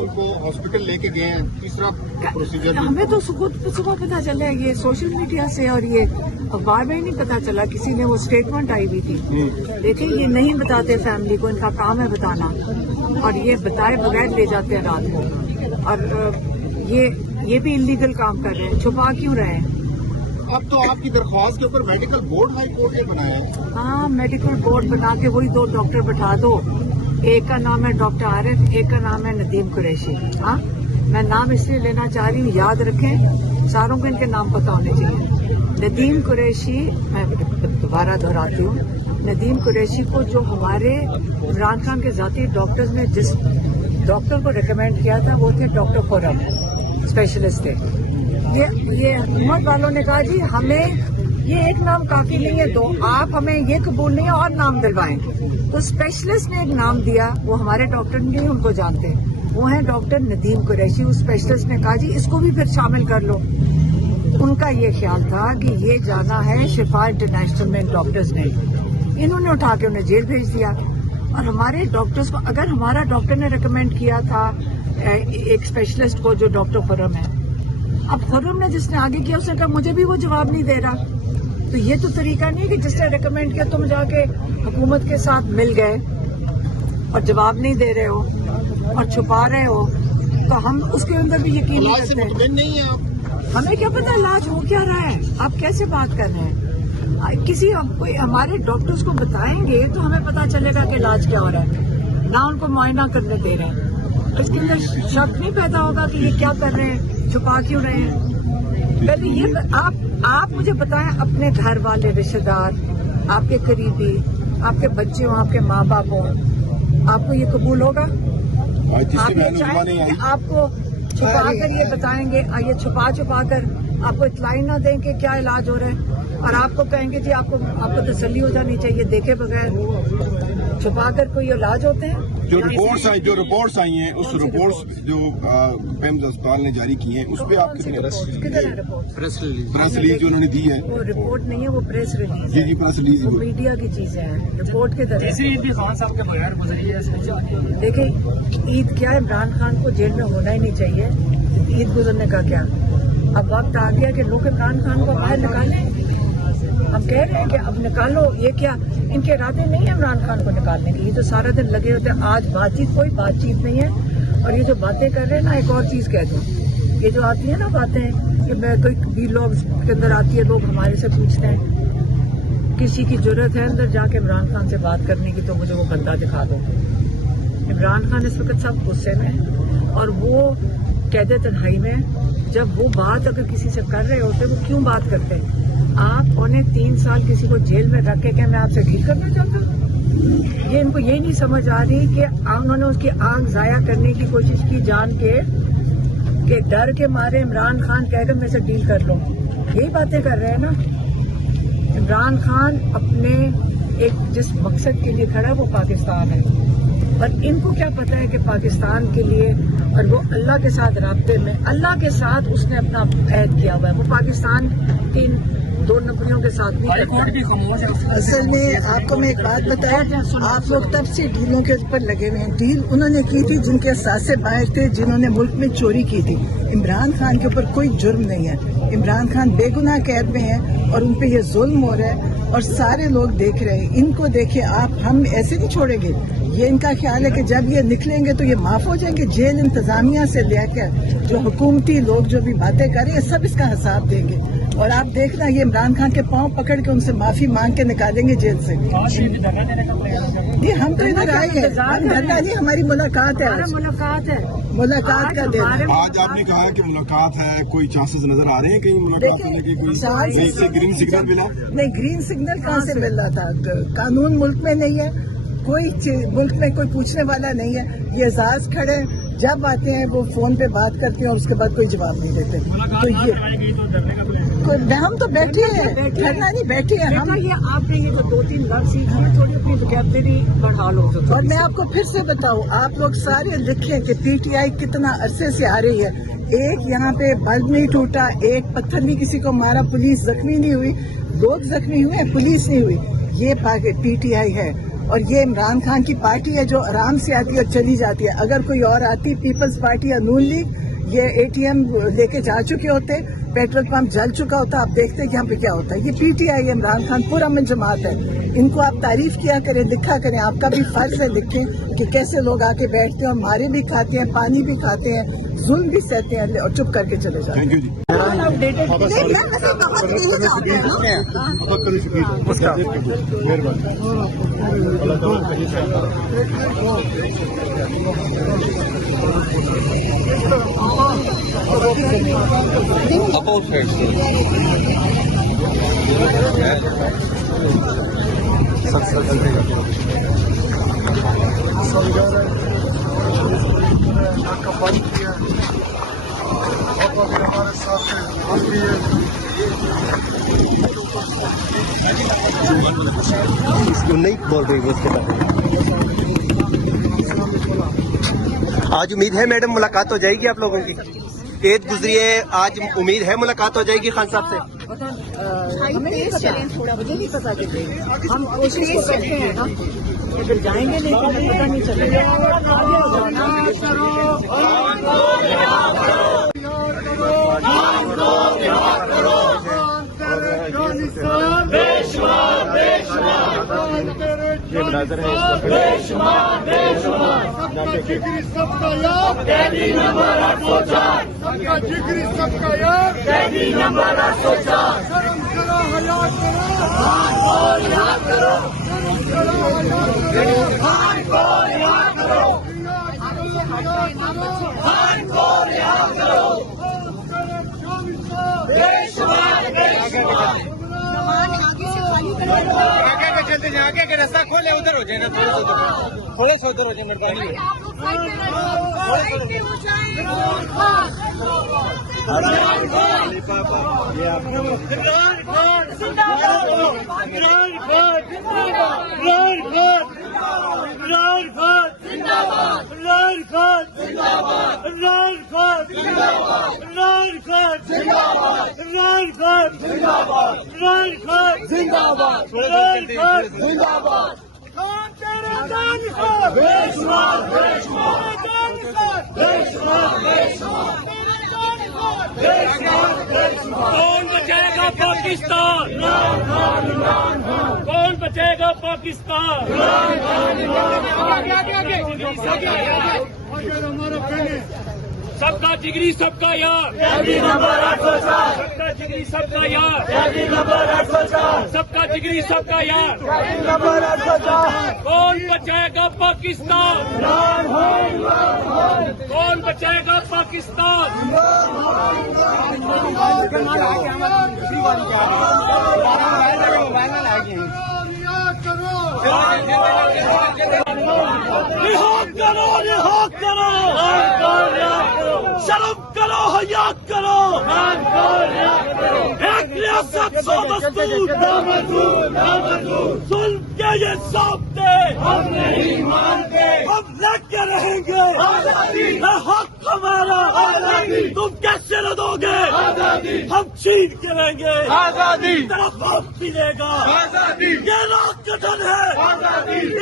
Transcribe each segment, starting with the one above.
ان کو ہاسپٹل لے کے گئے ہیں، تیسرا پروسیجر ہمیں تو صبح پتا چلا ہے، یہ سوشل میڈیا سے اور یہ اخبار میں ہی نہیں پتا چلا، کسی نے وہ اسٹیٹمنٹ آئی ہوئی تھی. دیکھیں یہ نہیں بتاتے فیملی کو، ان کا کام ہے بتانا، اور یہ بتائے بغیر لے جاتے ہیں رات کو، اور یہ بھی انلیگل کام کر رہے ہیں. چھپا کیوں رہے ہیں؟ اب تو آپ کی درخواست کے اوپر میڈیکل بورڈ ہائی کورٹ نے بنایا ہے. ہاں میڈیکل بورڈ بنا کے وہی 2 ڈاکٹر بٹھا دو، ایک کا نام ہے ڈاکٹر عارف، ایک کا نام ہے ندیم قریشی. ہاں میں نام اس لیے لینا چاہ رہی ہوں، یاد رکھیں ساروں کو ان کے نام پتہ ہونے چاہیے. ندیم قریشی، میں دوبارہ دہراتی ہوں، ندیم قریشی کو جو ہمارے عمران خان کے ذاتی ڈاکٹرز نے جس ڈاکٹر کو ریکمینڈ کیا تھا وہ تھے ڈاکٹر خرم، اسپیشلسٹ تھے. یہ حکومت والوں نے کہا جی ہمیں یہ ایک نام کافی نہیں ہے، 2 آپ ہمیں یہ قبول نہیں ہے اور نام دلوائیں. تو اسپیشلسٹ نے ایک نام دیا، وہ ہمارے ڈاکٹر نہیں ان کو جانتے، وہ ہیں ڈاکٹر ندیم قریشی. اس اسپیشلسٹ نے کہا جی اس کو بھی پھر شامل کر لو. ان کا یہ خیال تھا کہ یہ جانا ہے شفا انٹرنیشنل میں ڈاکٹرز نے، انہوں نے اٹھا کے انہیں جیل بھیج دیا. اور ہمارے ڈاکٹرز کو، اگر ہمارا ڈاکٹر نے ریکمینڈ کیا تھا ایک اسپیشلسٹ کو جو ڈاکٹر خرم ہے، اب خرم نے جس نے آگے کیا اس نے کہا مجھے بھی وہ جواب نہیں دے رہا. تو یہ تو طریقہ نہیں ہے کہ جس نے ریکمینڈ کیا تم جا کے حکومت کے ساتھ مل گئے اور جواب نہیں دے رہے ہو اور چھپا رہے ہو. تو ہم اس کے اندر بھی یقین نہیں کرتے. مطمئن نہیں ہے آپ؟ ہمیں کیا پتا علاج ہو کیا رہا ہے، آپ کیسے بات کر رہے ہیں؟ کسی کوئی ہمارے ڈاکٹرز کو بتائیں گے تو ہمیں پتا چلے گا کہ علاج کیا ہو رہا ہے، نہ ان کو معائنہ کرنے دے رہے ہیں. اس کے اندر شک نہیں پیدا ہوگا کہ یہ کیا کر رہے ہیں، چھپا کیوں رہے ہیں. پہلے یہ آپ مجھے بتائیں، اپنے گھر والے رشتے دار، آپ کے قریبی، آپ کے بچے ہوں، آپ کے ماں باپ ہوں، آپ کو یہ قبول ہوگا؟ آپ یہ چاہیں گے کہ آپ کو چھپا کر یہ بتائیں گے، یہ چھپا کر آپ کو اطلاع نہ دیں کہ کیا علاج ہو رہا ہے، اور آپ کو کہیں گے جی آپ کو تسلی ہو جانی چاہیے، دیکھے بغیر چھپا کر کوئی علاج ہوتے ہیں. جو رپورٹس آئی ہیں، اس رپورٹس جو پیمز اسپتال نے جاری کی ہیں، اس پہ آپ کدھر ہے رپورٹ؟ پریس ریلیز جو انہوں نے دی ہے. وہ رپورٹ نہیں ہے، وہ پریس ریلیز. جی پریس ریلیز وہ میڈیا کی چیزیں ہیں، رپورٹ کے درمیان. عید بھی خان صاحب کے بغیر گزری ہے. دیکھیں عید کیا، عمران خان کو جیل میں ہونا ہی نہیں چاہیے. عید گزرنے کا کیا؟ اب وقت آ گیا کہ لوگ عمران خان کو باہر نکالیں. ہم کہہ رہے ہیں کہ اب نکالو. یہ کیا ان کے ارادے نہیں ہیں عمران خان کو نکالنے کے؟ یہ تو سارا دن لگے ہوتے ہیں. آج کوئی بات چیت نہیں ہے. اور یہ جو باتیں کر رہے ہیں نا، ایک اور چیز کہہ دوں، یہ جو آتی ہیں نا باتیں کہ میں کوئی بھی لوگ کے اندر آتی ہے، لوگ ہمارے سے پوچھتے ہیں کسی کی ضرورت ہے اندر جا کے عمران خان سے بات کرنے کی تو مجھے وہ بندہ دکھا دو. عمران خان اس وقت سب غصے میں، اور وہ قید تنہائی میں. جب وہ بات اگر کسی سے کر رہے ہوتے وہ کیوں بات کرتے ہیں؟ آپ 3 سال کسی کو جیل میں رکھ کے میں آپ سے ڈیل کرنا چاہتا ہوں؟ یہ ان کو یہی نہیں سمجھ آ رہی کہ انہوں نے اس کی آنکھ ضائع کرنے کی کوشش کی جان کے، کہ ڈر کے مارے عمران خان کہہ کر میں سے ڈیل کر لوں. یہی باتیں کر رہے ہیں نا. عمران خان اپنے ایک جس مقصد کے لیے کھڑا ہے وہ پاکستان ہے، اور ان کو کیا پتا ہے کہ پاکستان کے لیے، اور وہ اللہ کے ساتھ رابطے میں، اللہ کے ساتھ اس نے اپنا عہد کیا ہوا ہے. وہ پاکستان کی 2 نفریوں کے ساتھ نہیں کرتا. اصل میں آپ کو میں ایک بات بتایا، آپ لوگ تب سے ڈیلوں کے اوپر لگے ہوئے ہیں. ڈیل انہوں نے کی تھی جن کے ساتھ باہر تھے، جنہوں نے ملک میں چوری کی تھی. عمران خان کے اوپر کوئی جرم نہیں ہے. عمران خان بے گناہ قید میں ہیں اور ان پہ یہ ظلم ہو رہا ہے اور سارے لوگ دیکھ رہے ہیں. ان کو دیکھیں آپ، ہم ایسے نہیں چھوڑیں گے. یہ ان کا خیال ہے کہ جب یہ نکلیں گے تو یہ معاف ہو جائیں گے. جیل انتظامیہ سے لے کر جو حکومتی لوگ جو بھی باتیں کر رہے ہیں سب اس کا حساب دیں گے. اور آپ دیکھنا یہ عمران خان کے پاؤں پکڑ کے ان سے معافی مانگ کے نکالیں گے جیل سے. جی ہم تو ادھر آئے ہیں، دھرنا نہیں، ہماری ملاقات ہے. ملاقات کا دن. آج آپ نے کہا کہ ملاقات ہے، کوئی چانسز نظر آ رہے ہیں کہیں ملاقات کرنے کے؟ کوئی گرین سگنل ملا؟ نہیں، گرین سگنل کہاں سے مل رہا تھا؟ قانون ملک میں نہیں ہے، کوئی ملک میں کوئی پوچھنے والا نہیں ہے. یہ اعزاز کھڑے جب آتے ہیں وہ فون پہ بات کرتے ہیں اور اس کے بعد کوئی جواب نہیں دیتے. تو یہ ہم تو بیٹھے ہیں، دھرنا نہیں، بیٹھے ہیں ہم. یہ آپ نے یہ 2-3 لفظ سیکھے، تھوڑی اپنی وکیبلری بڑھا لو. اور میں آپ کو پھر سے بتاؤں، آپ لوگ سارے لکھیں کہ پی ٹی آئی کتنا عرصے سے آ رہی ہے. ایک یہاں پہ بلب نہیں ٹوٹا، ایک پتھر نہیں کسی کو مارا، پولیس زخمی نہیں ہوئی. لوگ زخمی ہوئے، پولیس نہیں ہوئی. یہ پی ٹی آئی ہے. اور یہ عمران خان کی پارٹی ہے جو آرام سے آتی ہے اور چلی جاتی ہے. اگر کوئی اور آتی پیپلز پارٹی یا نون لیگ یہ اے ٹی ایم لے کے جا چکے ہوتے, پیٹرول پمپ جل چکا ہوتا. آپ دیکھتے ہیں کہ یہاں پہ کیا ہوتا ہے. یہ P T I Imran Khan پورا من جماعت ہے. ان کو آپ تعریف کیا کریں, لکھا کریں. آپ کا بھی فرض ہے لکھیں کہ کیسے لوگ آ کے بیٹھتے ہیں اور مارے بھی کھاتے ہیں, پانی بھی کھاتے ہیں, ظلم بھی سہتے ہیں اور چپ کر کے چلے جاتے ہیں. تھینک یو جی. نہیں بول رہی اس کے بعد آج امید ہے میڈم ملاقات ہو جائے گی آپ لوگوں کی. عید گزری ہے, آج امید ہے ملاقات ہو جائے گی خان صاحب سے. ہمیں نہیں پتا, مجھے نہیں پتا کہ ہم کوشش تو کرتے ہیں نا, پھر جائیں گے نہیں تو ہمیں پتا نہیں چلے راستہ کھولے ادھر ہو جائے نا, تھوڑے سے ادھر ہو جائے مردانی. کون بچائے گا پاکستان, کون بچائے گا پاکستان. سب کا جگری سب کا یار, سب کا جگری سب کا یار, سب کا جگری سب کا یار. کون بچائے گا پاکستان, کون بچائے گا پاکستان. رہا کرو, رہا کرو, شرم کرو, حیا کرو. ایک ریاست سو دستور, ظلم کے یہ ضابطے ہم نہیں مانتے, ہم لڑ کے رہیں گے. ہے حق ہمارا, تم کیسے نہ دو گے. ہم چھین کے رہیں گے, طرف وقت ملے گا. یہ راہ گٹھن ہے,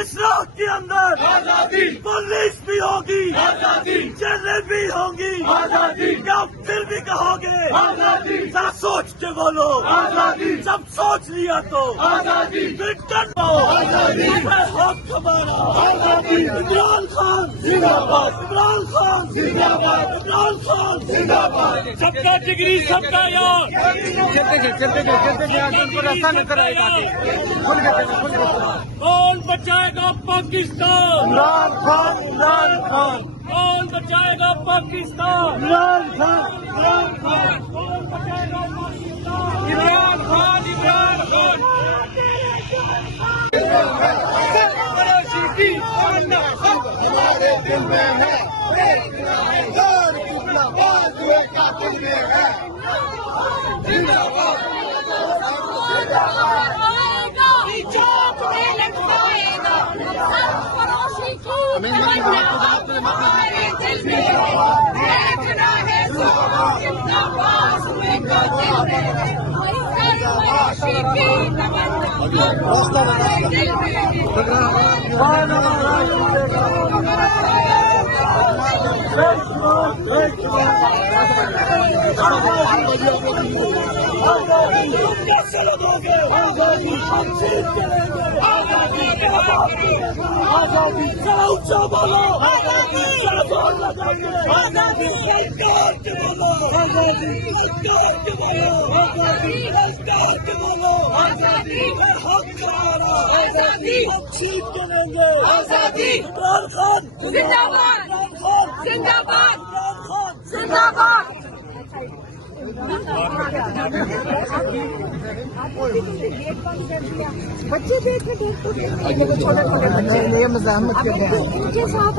اس راہ کے اندر پولیس بھی ہوگی, جیلیں بھی ہوں گی. کیا پھر بھی کہو گے ذرا سوچ کے بولو, جب سوچ لیا تو پھر کر لو. حق ہمارا. عمران خان زندہ باد, عمران خان زندہ باد, عمران خان زندہ باد. سب کا جگری سب کا یار. کون بچائے گا پاکستان, عمران خان, عمران خان. کون بچائے گا پاکستان, عمران خان, عمران خان. کون بچائے گا پاکستان, عمران خان, عمران خان. ہمارے دل میں ہے, قاتل میں ہے. زندہ باد. آزادی ذرا اونچا بولو آزادی ذرا زور لگائیے آزادی سرکار کے بولو آزادی سرکار کے بولو آزادی سرکار کے بولو آزادی حق ہمارا آزادی ہم چھین کے لیں گے آزادی عمران خان زندہ باد زندہ باد عمران خان زندہ باد بچے دیکھ چھوٹے چھوٹے بچے یہ مزاحمت کر رہے ہیں کے ساتھ